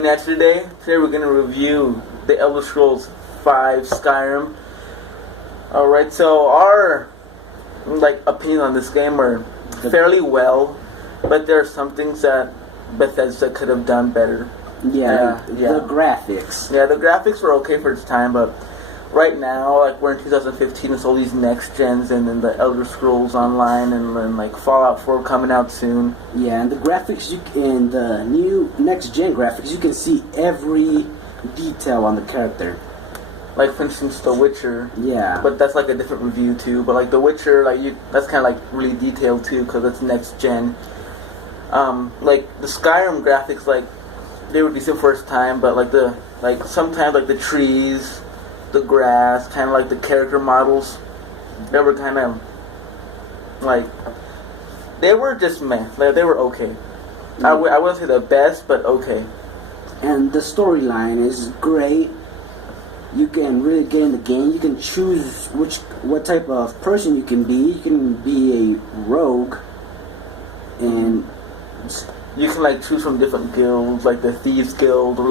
That's today we're going to review the Elder Scrolls V Skyrim. Alright, so our opinion on this game are fairly well, but there are some things that Bethesda could have done better. The graphics. Yeah, the graphics were okay for its time, but right now, we're in 2015, it's all these next gens and then the Elder Scrolls Online and then Fallout 4 coming out soon. Yeah, and the graphics, in the new next gen graphics, you can see every detail on the character. Like, for instance, The Witcher. Yeah. But that's a different review too. But The Witcher, that's kind of really detailed too, because it's next gen. The Skyrim graphics, they were decent first time, but sometimes the trees, the grass, kind of the character models, they were kind of they were just meh. They were okay. I wouldn't say the best, but okay. And the storyline is great. You can really get in the game. You can choose what type of person you can be. You can be a rogue, and you can choose from different guilds, like the Thieves Guild or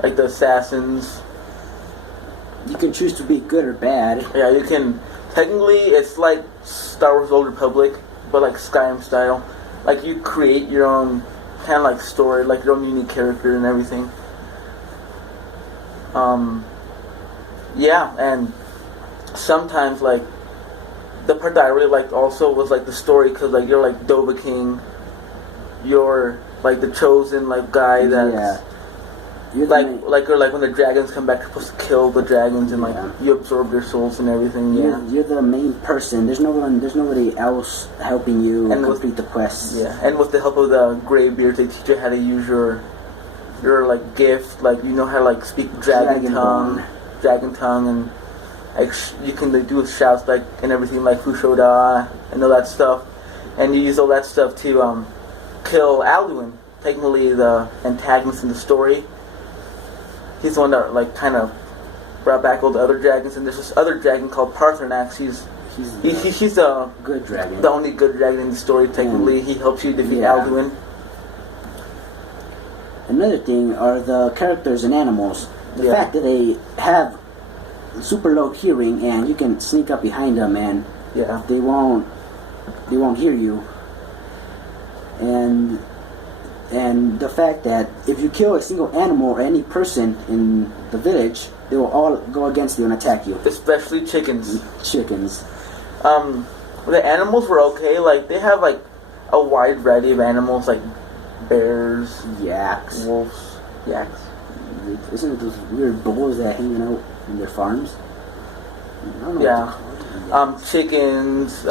the Assassins. You can choose to be good or bad. Yeah, you can. Technically, it's like Star Wars Old Republic, but Skyrim style. You create your own kind of story, your own unique character and everything. Yeah, and sometimes the part that I really liked also was the story, because you're Dovahking, you're the chosen guy that's you're when the dragons come back, you're supposed to kill the dragons and you absorb their souls and everything. You're the main person. There's nobody else helping you complete the quests. Yeah, and with the help of the Greybeards, they teach you how to use your gift, you know how to speak dragon tongue, and you can do shouts and everything Fushoda and all that stuff, and you use all that stuff to kill Alduin, technically the antagonist in the story. He's the one that kind of brought back all the other dragons, and there's this other dragon called Paarthurnax. He's the good dragon, the only good dragon in the story. Technically, he helps you defeat Alduin. Another thing are the characters and animals. The fact that they have super low hearing, and you can sneak up behind them, and they won't hear you. And the fact that if you kill a single animal or any person in the village, they will all go against you and attack you. Especially chickens. The animals were okay. They have a wide variety of animals, bears, yaks, wolves, yaks. Isn't it those weird bulls that hanging out in their farms? Chickens,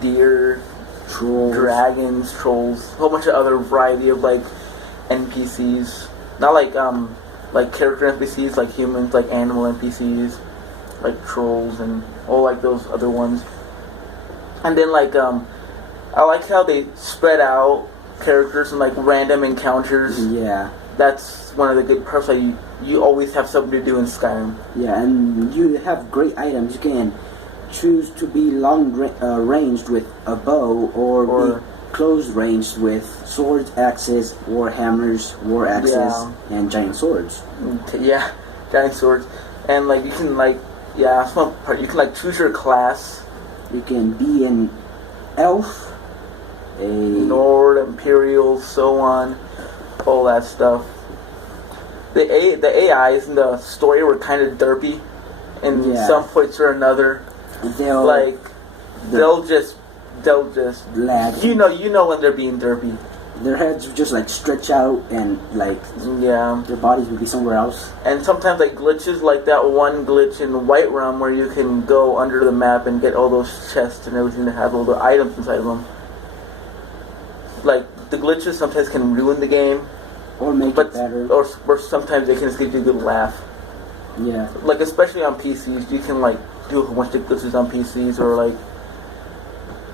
deer, trolls, dragons, trolls, a whole bunch of other variety of NPCs. Not character NPCs like humans, animal NPCs, trolls and all those other ones. And then I like how they spread out characters and random encounters. Yeah. That's one of the good parts. You always have something to do in Skyrim. Yeah, and you have great items. You can choose to be long ranged with a bow, or be close ranged with swords, axes, war hammers, war axes, and giant swords. Yeah, giant swords. And you can that's one part. You can choose your class. You can be an elf, a Nord, Imperial, so on, all that stuff. The AIs in the story were kind of derpy in some points or another. They'll just lag. You know when they're being derpy. Their heads would just stretch out, and their bodies would be somewhere else. And sometimes glitches, that one glitch in Whiterun where you can go under the map and get all those chests and everything that have all the items inside of them. The glitches sometimes can ruin the game, or make it better, or sometimes they can just give you a good laugh. Yeah. Especially on PCs, you can do a whole bunch of glitches on PCs, or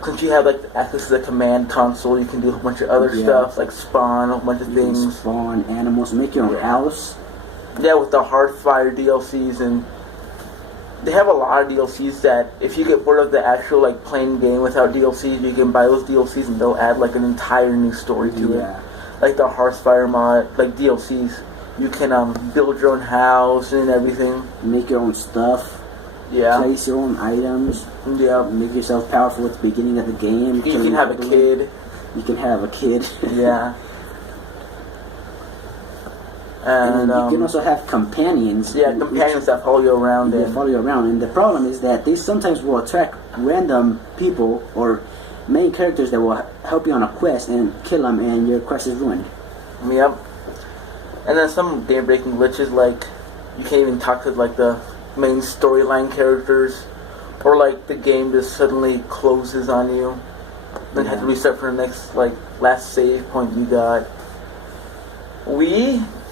since you have access to the command console, you can do a whole bunch of other stuff, spawn a whole bunch of things. Spawn animals, make your own house. Yeah, with the Hearthfire DLCs, and they have a lot of DLCs that if you get bored of the actual plain game without DLCs, you can buy those DLCs and they'll add an entire new story to it. like the Hearthfire mod, like DLCs. You can build your own house and everything. Make your own stuff. Yeah. Place your own items. Yeah. Make yourself powerful at the beginning of the game. You can have a kid. You can have a kid. Yeah. And you can also have companions. Yeah, companions that follow you around. They follow you around. And the problem is that they sometimes will attract random people or main characters that will help you on a quest and kill them, and your quest is ruined. Yep. And then some game-breaking glitches, like you can't even talk to like the main storyline characters, or like the game just suddenly closes on you. Then you have to restart for the next last save point you got.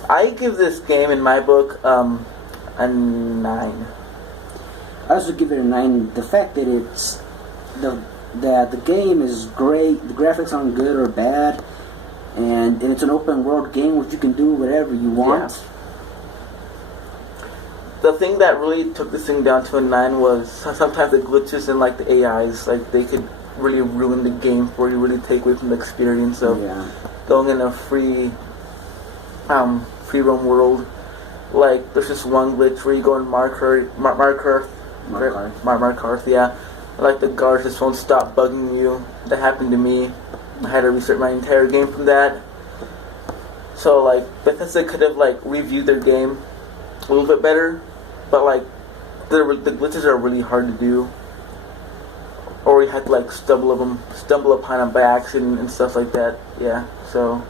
I give this game in my book a 9. I also give it a 9. The fact that it's the game is great, the graphics aren't good or bad, and it's an open world game which you can do whatever you want. Yeah. The thing that really took this thing down to a 9 was sometimes the glitches and like the AIs, like they could really ruin the game for you, really take away from the experience of going in a free roam world. Like there's just one glitch where you go in Markarth, yeah. Like the guards just won't stop bugging you. That happened to me. I had to restart my entire game from that. So like Bethesda could have like reviewed their game a little bit better, but like the glitches are really hard to do, or you have to like stumble upon them by accident and stuff like that. Yeah. So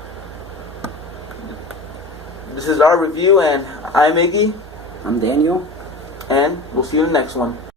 this is our review, and I'm Iggy. I'm Daniel. And we'll see you in the next one.